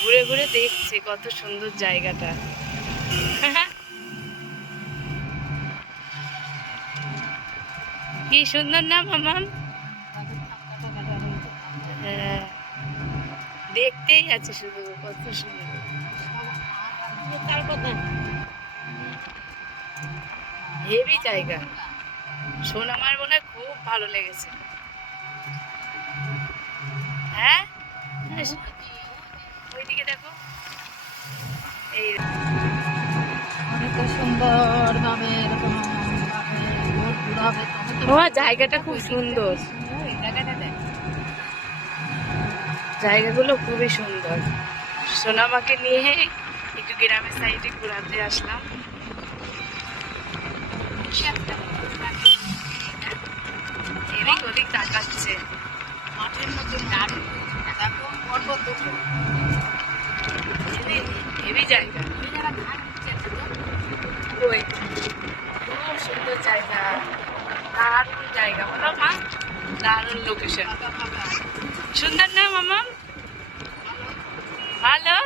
ঘুরে ঘুরে দেখছে কত সুন্দর জায়গাটা। কি সুন্দর নাম মামাম? হ্যাঁ। দেখতেই আছে শুধু কত সুন্দর। হেভি জায়গা। সোনামার মনে হয় খুব ভালো লেগেছে। হ্যাঁ? ওইদিকে দেখো। এই অনেক সুন্দর ভাবে এরকম ও জায়গাটা খুব সুন্দর। জায়গাগুলো খুবই সুন্দর। সোনামাকে নিয়ে একটু গ্রামের সাইডে ঘোরাতে আসলাম। তাকাচ্ছে মাঠের মধ্যে দারুণ দেখো। পর্বত দুটো হেভি জায়গা ওই সুন্দর জায়গা, দারুণ জায়গা, বলো দারুণ লোকেশন সুন্দর না, মামা? ভালো?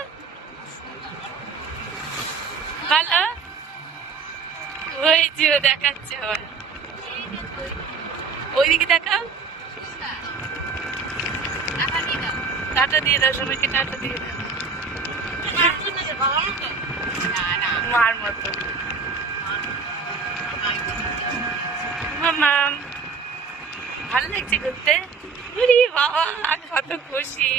ভালো? ওই যে দেখাচ্ছে আবার। ওইদিকে দেখাও টাটা দিয়ে দাও সবাইকে টাটা দিয়ে ভালো লাগছে ঘুরতে? বাবা কত খুশি।